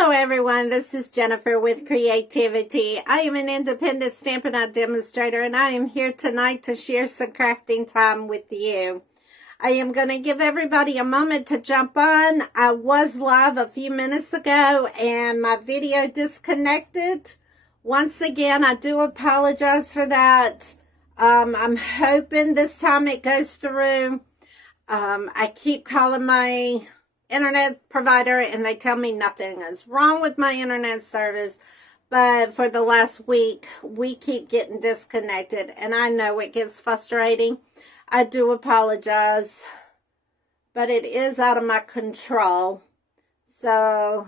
Hello everyone, this is Jennifer with Creativity. I am an independent Stampin' Up! Demonstrator and I am here tonight to share some crafting time with you. I am going to give everybody a moment to jump on. I was live a few minutes ago and my video disconnected. Once again, I do apologize for that. I'm hoping this time it goes through. I keep calling my internet provider and they tell me nothing is wrong with my internet service, but for the last week we keep getting disconnected and I know it gets frustrating. I do apologize, but it is out of my control, so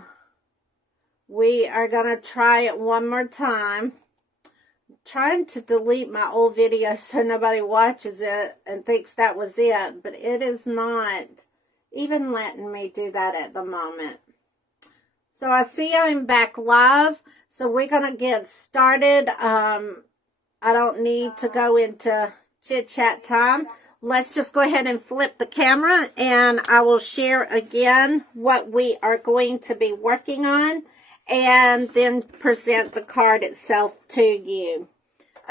we are gonna try it one more time. I'm trying to delete my old video so nobody watches it and thinks that was it, but it is not even letting me do that at the moment. So I see I'm back live, so we're gonna get started. I don't need to go into chit chat time. Let's just go ahead and flip the camera and I will share again what we are going to be working on and then present the card itself to you.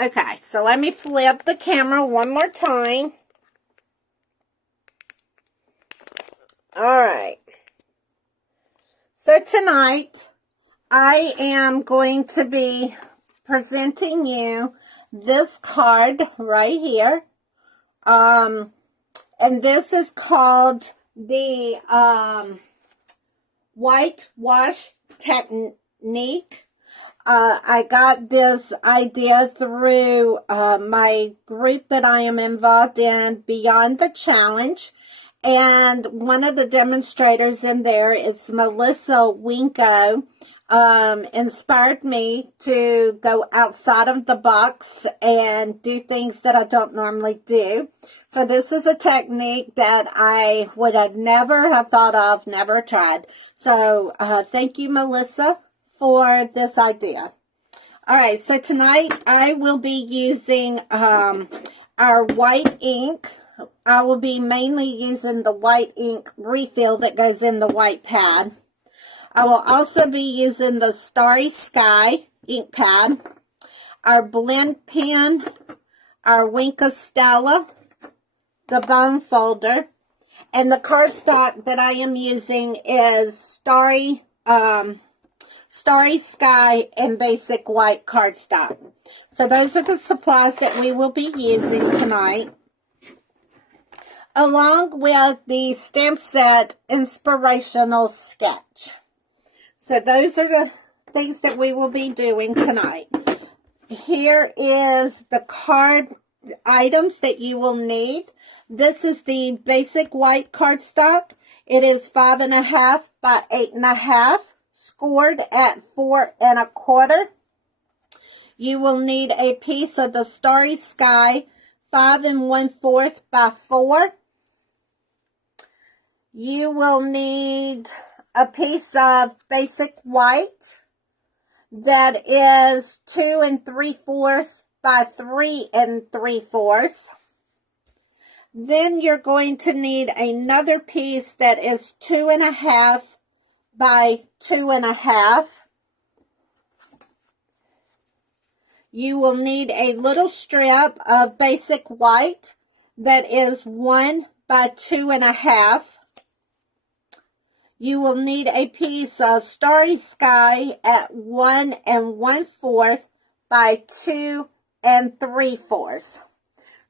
Okay, so let me flip the camera one more time. Alright, so tonight I am going to be presenting you this card right here. And this is called the whitewash technique. I got this idea through my group that I am involved in, Beyond the Challenge. And one of the demonstrators in there is Melissa Winko, inspired me to go outside of the box and do things that I don't normally do. So this is a technique that I would have never have thought of, never tried. So thank you, Melissa, for this idea. All right, so tonight I will be using our white ink. I will be mainly using the white ink refill that goes in the white pad. I will also be using the Starry Sky ink pad, our blend pen, our Winka Stella, the bone folder, and the cardstock that I am using is Starry Sky and basic white cardstock. So those are the supplies that we will be using tonight, along with the stamp set Inspirational sketch. So those are the things that we will be doing tonight. Here is the card items that you will need. This is the basic white cardstock. It is 5.5 by 8.5, scored at 4 1/4. You will need a piece of the Starry Sky 5 1/4 by 4. You will need a piece of basic white that is 2 3/4 by 3 3/4. Then you're going to need another piece that is 2.5 by 2.5. You will need a little strip of basic white that is 1 by 2.5. You will need a piece of Starry Sky at 1 1/4 by 2 3/4.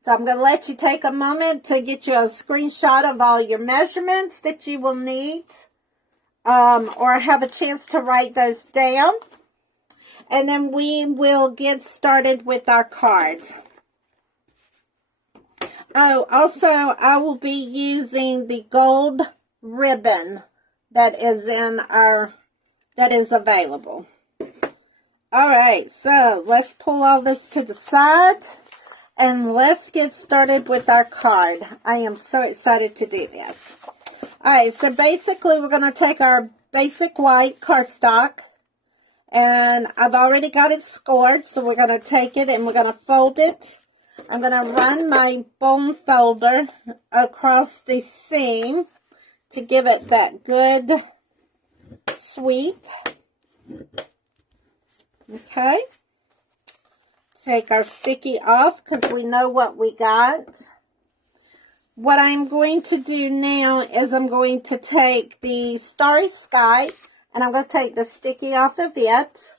So I'm going to let you take a moment to get you a screenshot of all your measurements that you will need, or have a chance to write those down. And then we will get started with our card. Oh, also I will be using the gold ribbon that is available. All right, so let's pull all this to the side and let's get started with our card. I am so excited to do this. All right, so basically we're going to take our basic white cardstock, and I've already got it scored, so we're going to take it and we're going to fold it. I'm going to run my bone folder across the seam to give it that good sweep. Okay. Take our sticky off because we know what we got. What I'm going to do now is I'm going to take the Starry Sky and I'm going to take the sticky off of it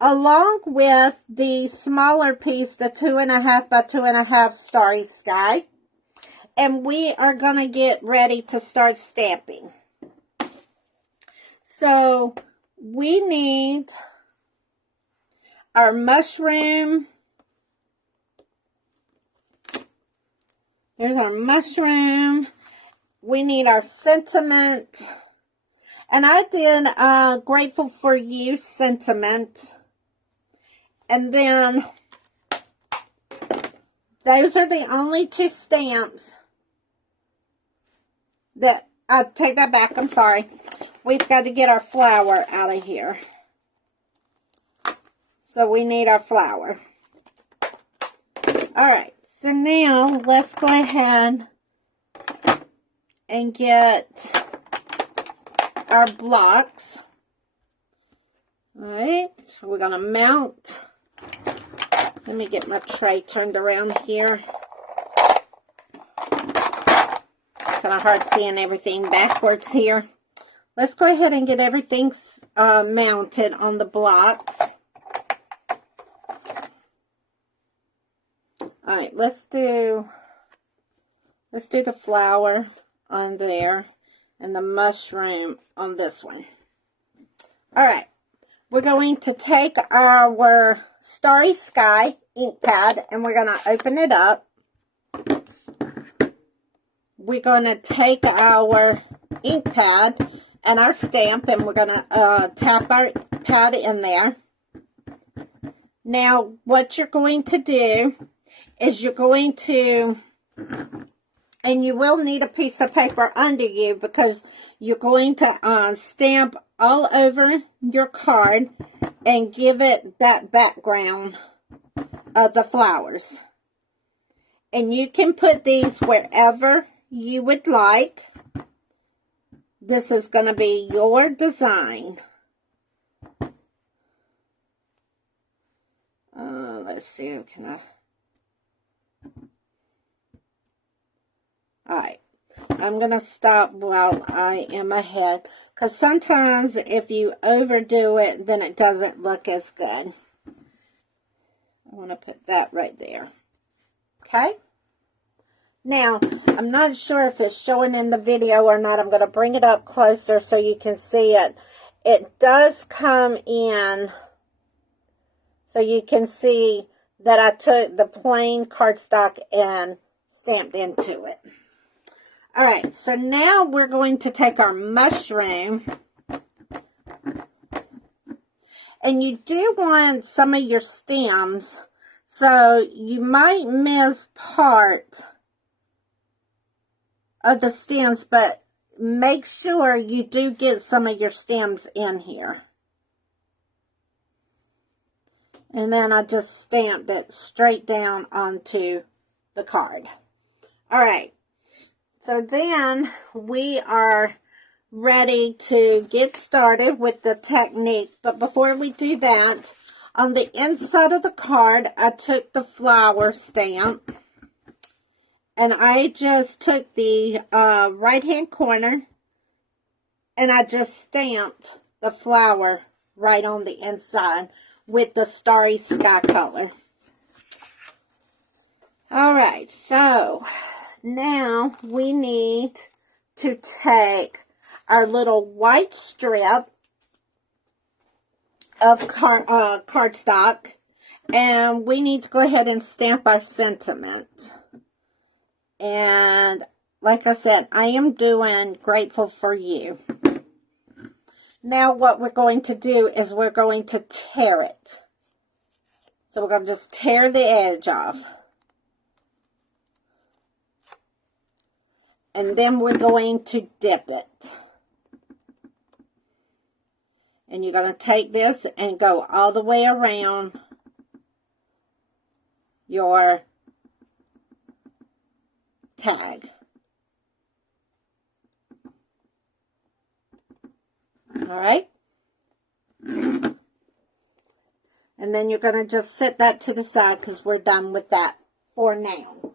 along with the smaller piece, the 2.5 by 2.5 Starry Sky. And we are going to get ready to start stamping. So we need our mushroom. There's our mushroom. We need our sentiment. And I did Grateful for You sentiment. And then those are the only two stamps that, I take that back, I'm sorry. We've got to get our flower out of here. So we need our flower. Alright, so now let's go ahead and get our blocks. Alright, so we're going to mount. Let me get my tray turned around here. Kind of hard seeing everything backwards here. Let's go ahead and get everything mounted on the blocks. Alright, let's do the flower on there and the mushroom on this one. Alright, we're going to take our Starry Sky ink pad and we're going to open it up. We're going to take our ink pad and our stamp and we're going to tap our pad in there. Now, what you're going to do is you're going to, and you will need a piece of paper under you because you're going to stamp all over your card and give it that background of the flowers. And you can put these wherever you would like. This is going to be your design. Let's see, can I? Alright, I'm going to stop while I am ahead. Because sometimes if you overdo it, then it doesn't look as good. I want to put that right there. Okay? Now, I'm not sure if it's showing in the video or not. I'm going to bring it up closer so you can see it. It does come in, so you can see that I took the plain cardstock and stamped into it. Alright, so now we're going to take our mushroom. And you do want some of your stems, so you might miss part of the stems, but make sure you do get some of your stems in here. And then I just stamped it straight down onto the card. Alright, so then we are ready to get started with the technique. But before we do that, on the inside of the card, I took the flower stamp. And I just took the right-hand corner and I just stamped the flower right on the inside with the Starry Sky color. Alright, so now we need to take our little white strip of cardstock and we need to go ahead and stamp our sentiment. And like I said, I am doing Grateful for You. Now what we're going to do is we're going to tear it. So we're going to just tear the edge off. And then we're going to dip it. And you're going to take this and go all the way around your tag. Alright? And then you're going to just set that to the side because we're done with that for now.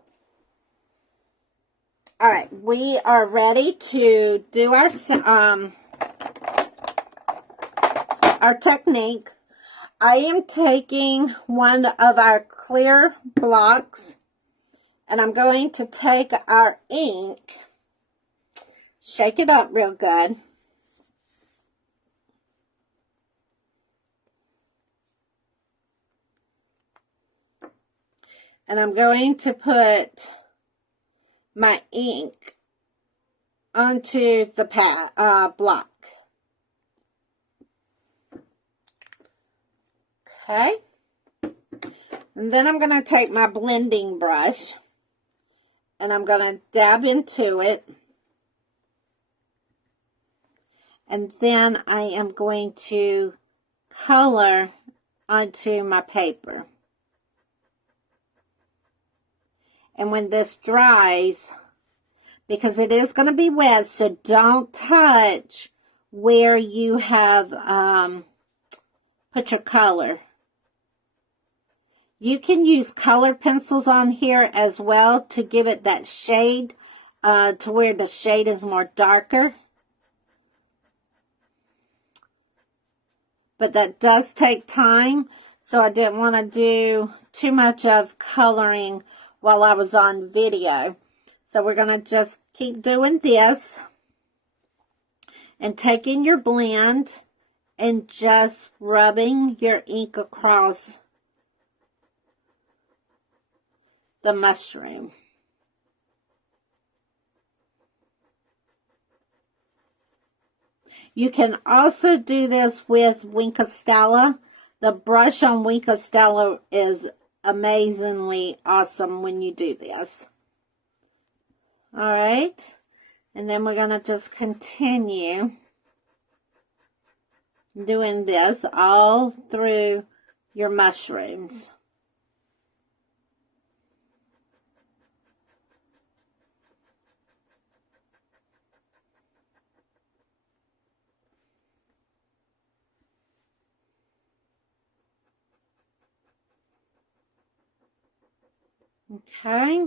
All right, we are ready to do our technique. I am taking one of our clear blocks, and I'm going to take our ink, shake it up real good. And I'm going to put my ink onto the block. Okay. And then I'm going to take my blending brush and I'm going to dab into it. And then I am going to color onto my paper. And when this dries, because it is going to be wet, so don't touch where you have put your color. You can use color pencils on here as well to give it that shade, to where the shade is more darker. But that does take time, so I didn't want to do too much of coloring while I was on video. So we're going to just keep doing this and taking your blend and just rubbing your ink across the mushroom. You can also do this with Wink of Stella. The brush on Wink of Stella is amazingly awesome when you do this. All right. And then we're going to just continue doing this all through your mushrooms. Okay.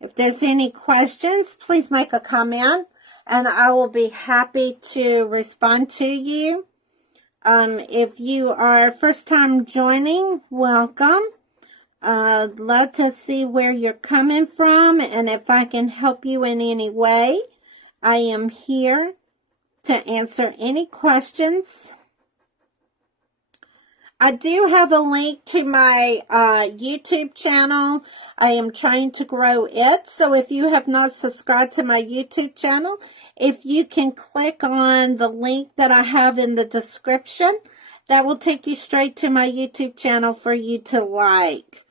If there's any questions, please make a comment and I will be happy to respond to you. If you are first time joining, welcome. I'd love to see where you're coming from, and if I can help you in any way, I am here to answer any questions. I do have a link to my YouTube channel. I am trying to grow it. So if you have not subscribed to my YouTube channel, if you can click on the link that I have in the description, that will take you straight to my YouTube channel for you to like.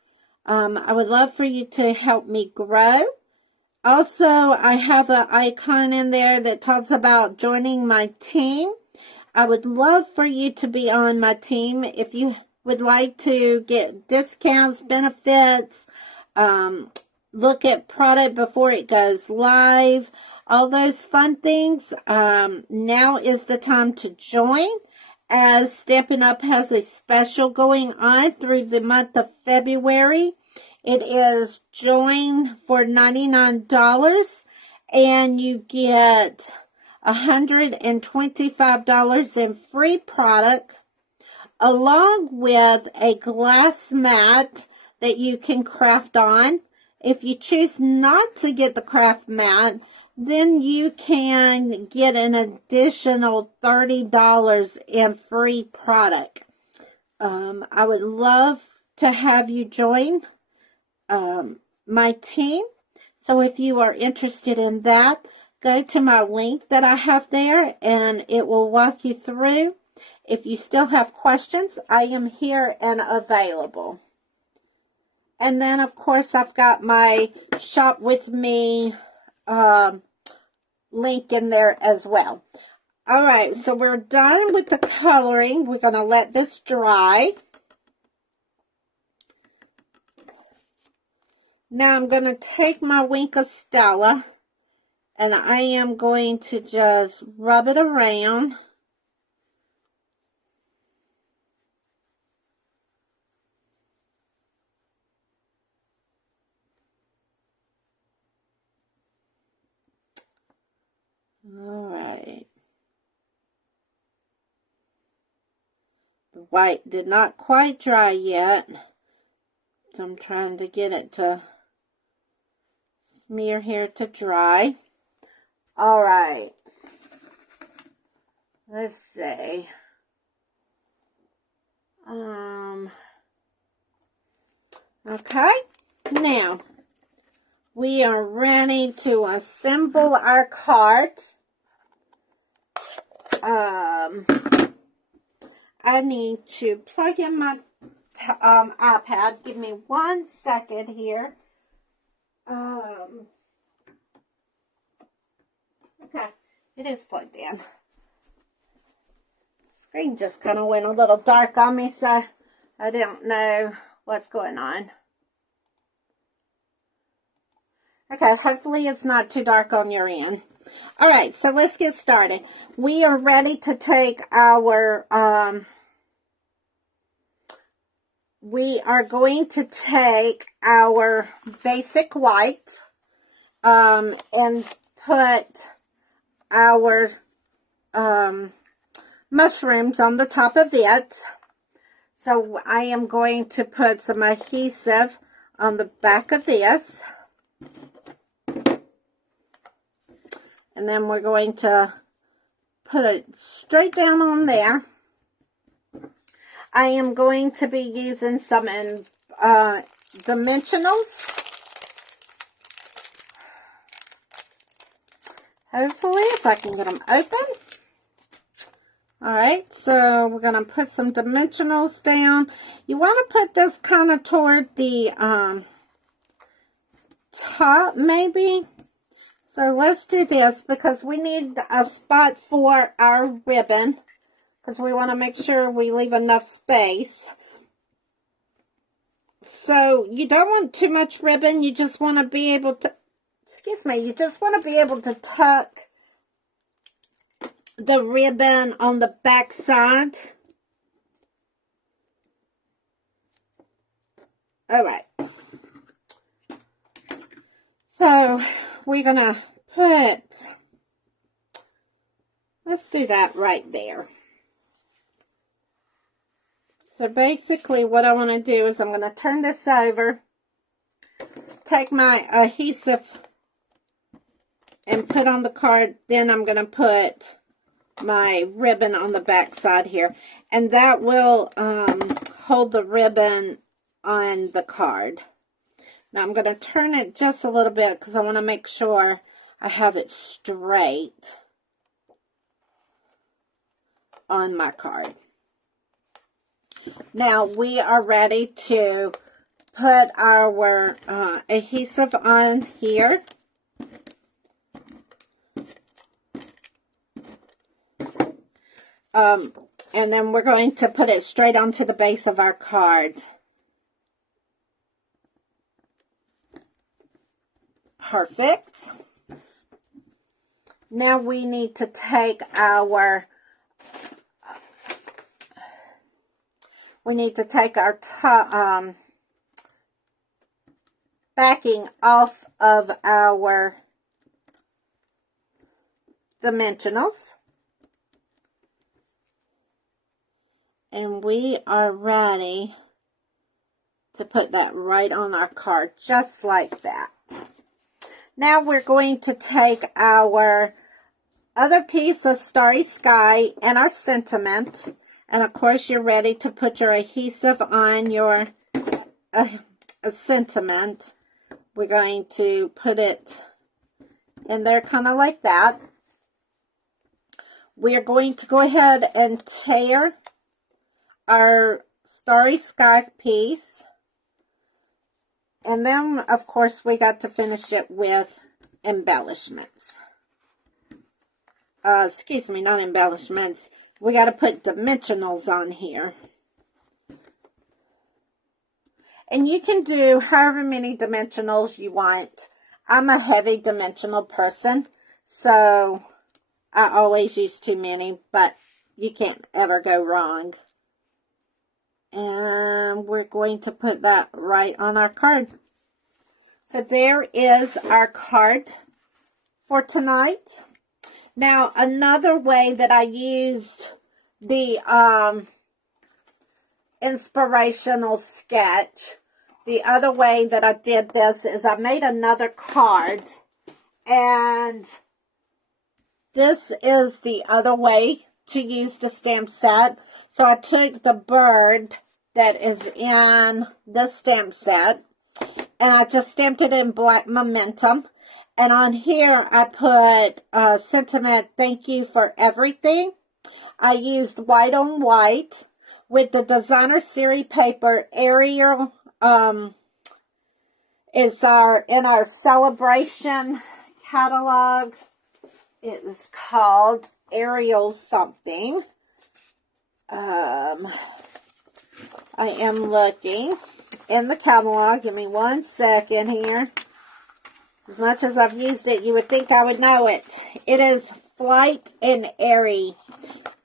I would love for you to help me grow. Also, I have an icon in there that talks about joining my team. I would love for you to be on my team. If you would like to get discounts, benefits, look at product before it goes live, all those fun things, now is the time to join, as Stampin' Up! Has a special going on through the month of February. It is join for $99 and you get $125 in free product, along with a glass mat that you can craft on. If you choose not to get the craft mat, then you can get an additional $30 in free product. I would love to have you join my team. So if you are interested in that, go to my link that I have there and it will walk you through. If you still have questions, I am here and available. And then, of course, I've got my Shop With Me link in there as well. All right, so we're done with the coloring. We're going to let this dry. Now I'm going to take my Wink of Stella and I am going to just rub it around All right. The white did not quite dry yet, so I'm trying to get it to smear here to dry. All right. Let's see. Okay. Now, we are ready to assemble our cards. I need to plug in my iPad. Give me 1 second here. Okay, it is plugged in. The screen just kind of went a little dark on me, so I don't know what's going on. Okay, hopefully it's not too dark on your end. All right, so let's get started. We are ready to take our, we are going to take our basic white, and put our, mushrooms on the top of it. So I am going to put some adhesive on the back of this. And then we're going to put it straight down on there. I am going to be using some dimensionals. Hopefully, if I can get them open. Alright, so we're going to put some dimensionals down. You want to put this kind of toward the top, maybe. So let's do this because we need a spot for our ribbon, because we want to make sure we leave enough space. So you don't want too much ribbon. You just want to be able to, you just want to be able to tuck the ribbon on the back side. All right. So we're going to put, let's do that right there. So basically what I want to do is I'm going to turn this over, take my adhesive and put on the card. Then I'm going to put my ribbon on the back side here. And that will hold the ribbon on the card. Now I'm going to turn it just a little bit because I want to make sure I have it straight on my card. Now we are ready to put our adhesive on here. And then we're going to put it straight onto the base of our card. Perfect. Now we need to take our top, backing off of our dimensionals. And we are ready to put that right on our card, just like that. Now we're going to take our other piece of Starry Sky and our sentiment. And of course, you're ready to put your adhesive on your sentiment. We're going to put it in there kind of like that. We are going to go ahead and tear our Starry Sky piece. And then, of course, we got to finish it with embellishments. Excuse me, not embellishments. We got to put dimensionals on here. And you can do however many dimensionals you want. I'm a heavy dimensional person, so I always use too many, but you can't ever go wrong. And we're going to put that right on our card. So there is our card for tonight. Now, another way that I used the inspirational sketch, the other way that I did this is I made another card, and this is the other way to use the stamp set. So I took the bird that is in this stamp set, and I just stamped it in black momentum. And on here, I put sentiment, thank you for everything. I used white on white with the designer series paper. Ariel is in our celebration catalog. It is called Ariel something. I am looking in the catalog. Give me 1 second here. As much as I've used it, you would think I would know it. It is Flight and Airy.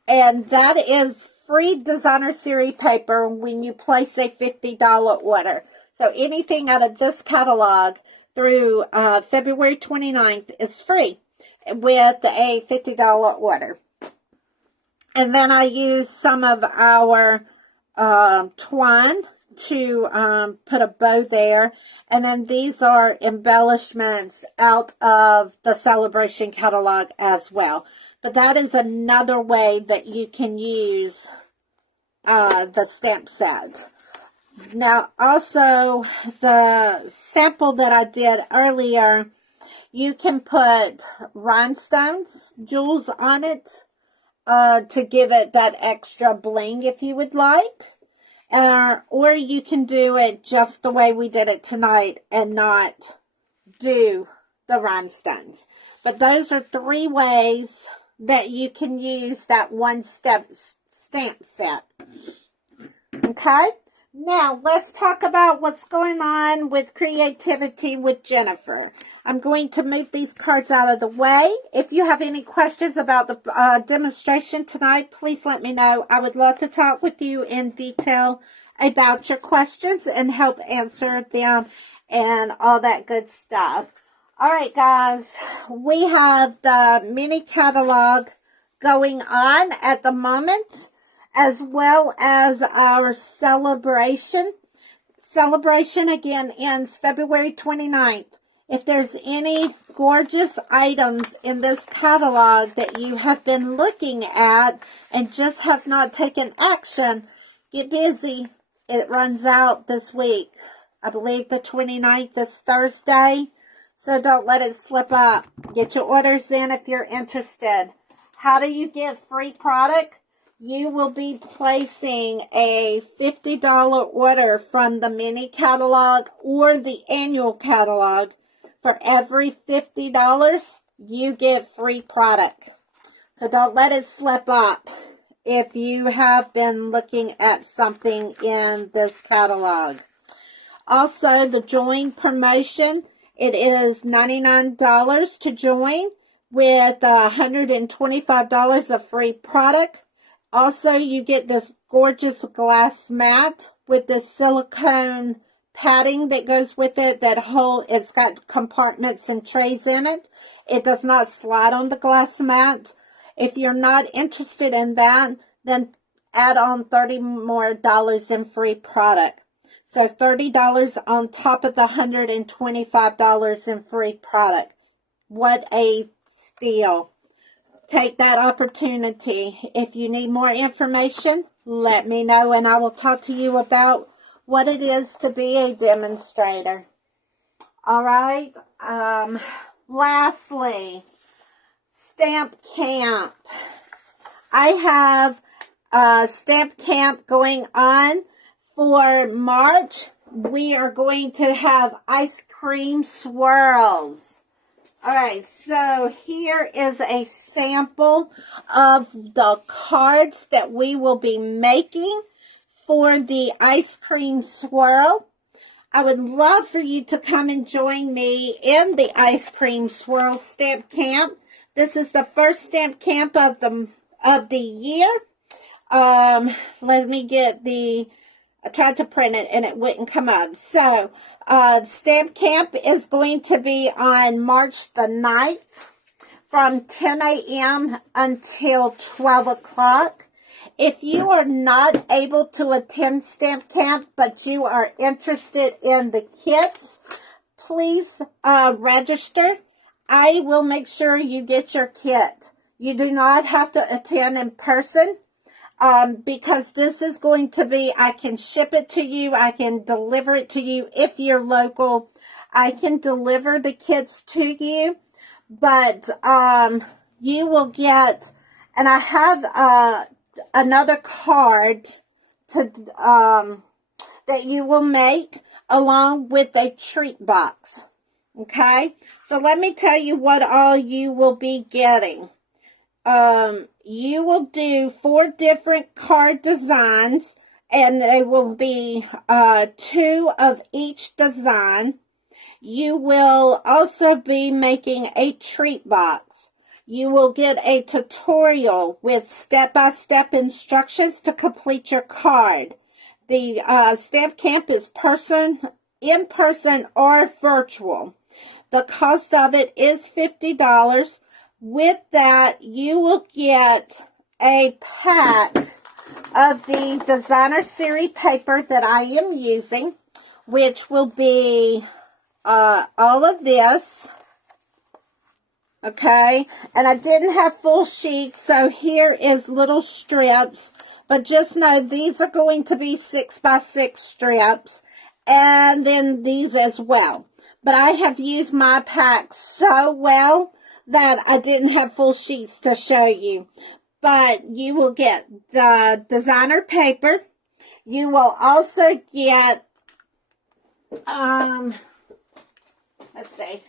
And that is free designer series paper when you place a $50 order. So anything out of this catalog through February 29th is free with a $50 order. And then I use some of our twine to put a bow there. And then these are embellishments out of the celebration catalog as well. But that is another way that you can use the stamp set. Now, also, the sample that I did earlier, you can put rhinestones, jewels on it to give it that extra bling if you would like. Or you can do it just the way we did it tonight and not do the rhinestones. But those are 3 ways that you can use that one-step stamp set. Okay? Now, let's talk about what's going on with creativity with Jennifer. I'm going to move these cards out of the way. If you have any questions about the demonstration tonight, please let me know. I would love to talk with you in detail about your questions and help answer them and all that good stuff. All right, guys, we have the mini catalog going on at the moment, as well as our celebration. Celebration again ends February 29th. If there's any gorgeous items in this catalog that you have been looking at and just have not taken action, get busy. It runs out this week. I believe the 29th is Thursday, so don't let it slip up. Get your orders in if you're interested. How do you get free product? You will be placing a $50 order from the mini catalog or the annual catalog. For every $50, you get free product. So don't let it slip up if you have been looking at something in this catalog. Also, the join promotion, it is $99 to join with $125 of free product. Also, you get this gorgeous glass mat with this silicone padding that goes with it. It's got compartments and trays in it. It does not slide on the glass mat. If you're not interested in that, then add on $30 more in free product. So $30 on top of the $125 in free product. What a steal. Take that opportunity. If you need more information, let me know and I will talk to you about what it is to be a demonstrator. All right. Lastly, Stamp Camp. I have a Stamp Camp going on for March. We are going to have ice cream swirls. All right, so here is a sample of the cards that we will be making for the ice cream swirl. I would love for you to come and join me in the ice cream swirl stamp camp. This is the first stamp camp of the year. Let me get I tried to print it and it wouldn't come up. So, Stamp Camp is going to be on March the 9th from 10 a.m. until 12 o'clock. If you are not able to attend stamp camp, but you are interested in the kits, please register. I will make sure you get your kit. You do not have to attend in person because this is going to be, I can ship it to you. I can deliver it to you if you're local. I can deliver the kits to you, but you will get, and I have another card to that you will make along with a treat box. Okay, so let me tell you what all you will be getting. You will do 4 different card designs, and they will be 2 of each design. You will also be making a treat box. You will get a tutorial with step-by-step instructions to complete your card. The stamp camp is in person or virtual. The cost of it is $50. With that, you will get a pack of the designer series paper that I am using, which will be all of this. Okay, and I didn't have full sheets, so here is little strips, but just know these are going to be 6x6 strips, and then these as well. But I have used my pack so well that I didn't have full sheets to show you. But you will get the designer paper. You will also get, let's see.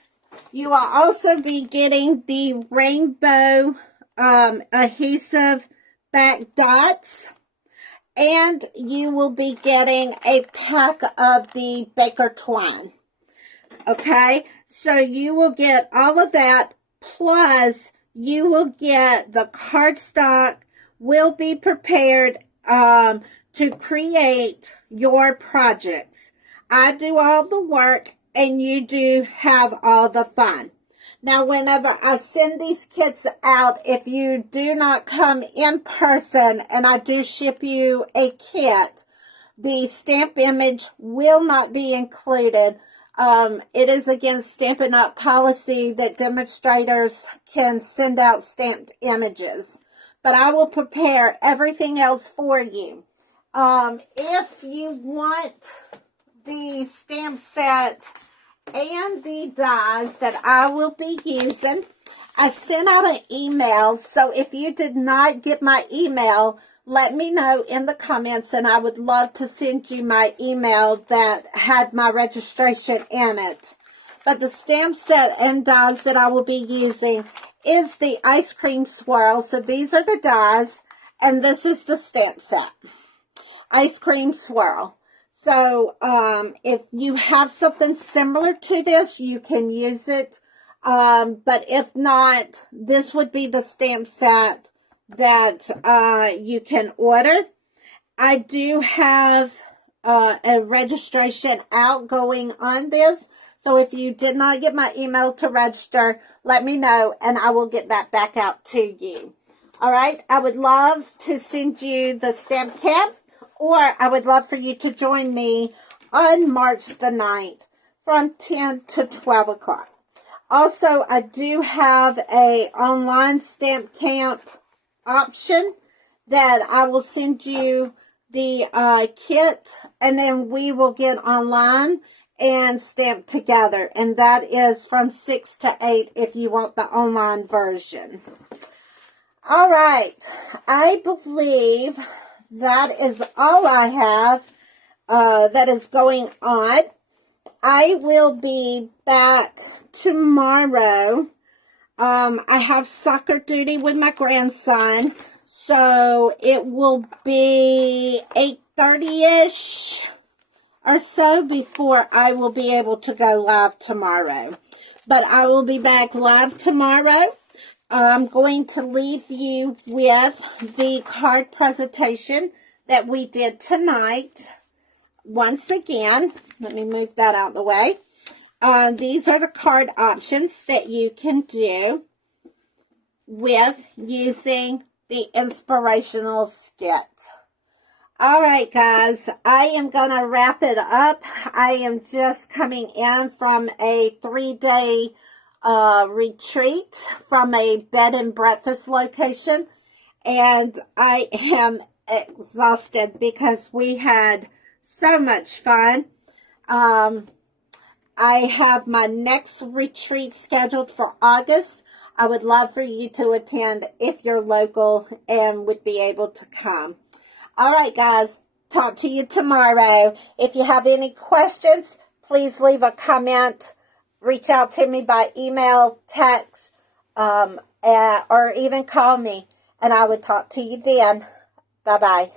You will also be getting the rainbow adhesive back dots. And you will be getting a pack of the Baker twine. Okay, so you will get all of that, plus you will get the cardstock will be prepared to create your projects. I do all the work and you do have all the fun. Now, whenever I send these kits out, if you do not come in person and I do ship you a kit, the stamp image will not be included. It is against Stampin' Up! Policy that demonstrators can send out stamped images. But I will prepare everything else for you. If you want the stamp set and the dies that I will be using, I sent out an email. So if you did not get my email, let me know in the comments, and I would love to send you my email that had my registration in it. But the stamp set and dies that I will be using is the ice cream swirl. So these are the dies, and this is the stamp set. Ice cream swirl. So if you have something similar to this, you can use it. But if not, this would be the stamp set that you can order. I do have a registration out going on this. So if you did not get my email to register, let me know and I will get that back out to you. All right. I would love to send you the stamp camp, or I would love for you to join me on March the 9th from 10 to 12 o'clock. Also, I do have a online stamp camp option that I will send you the kit, and then we will get online and stamp together, and that is from 6 to 8 if you want the online version. All right, I believe that is all I have that is going on. I will be back tomorrow. I have soccer duty with my grandson, so it will be 8:30ish or so before I will be able to go live tomorrow. But I will be back live tomorrow. I'm going to leave you with the card presentation that we did tonight. Once again, let me move that out of the way. These are the card options that you can do. with using the inspirational skit. All right, guys, I am going to wrap it up. I am just coming in from a 3-day retreat from a bed and breakfast location, and I am exhausted because we had so much fun. I have my next retreat scheduled for August. I would love for you to attend if you're local and would be able to come. All right, guys, talk to you tomorrow. If you have any questions, please leave a comment. Reach out to me by email, text, or even call me, and I would talk to you then. Bye-bye.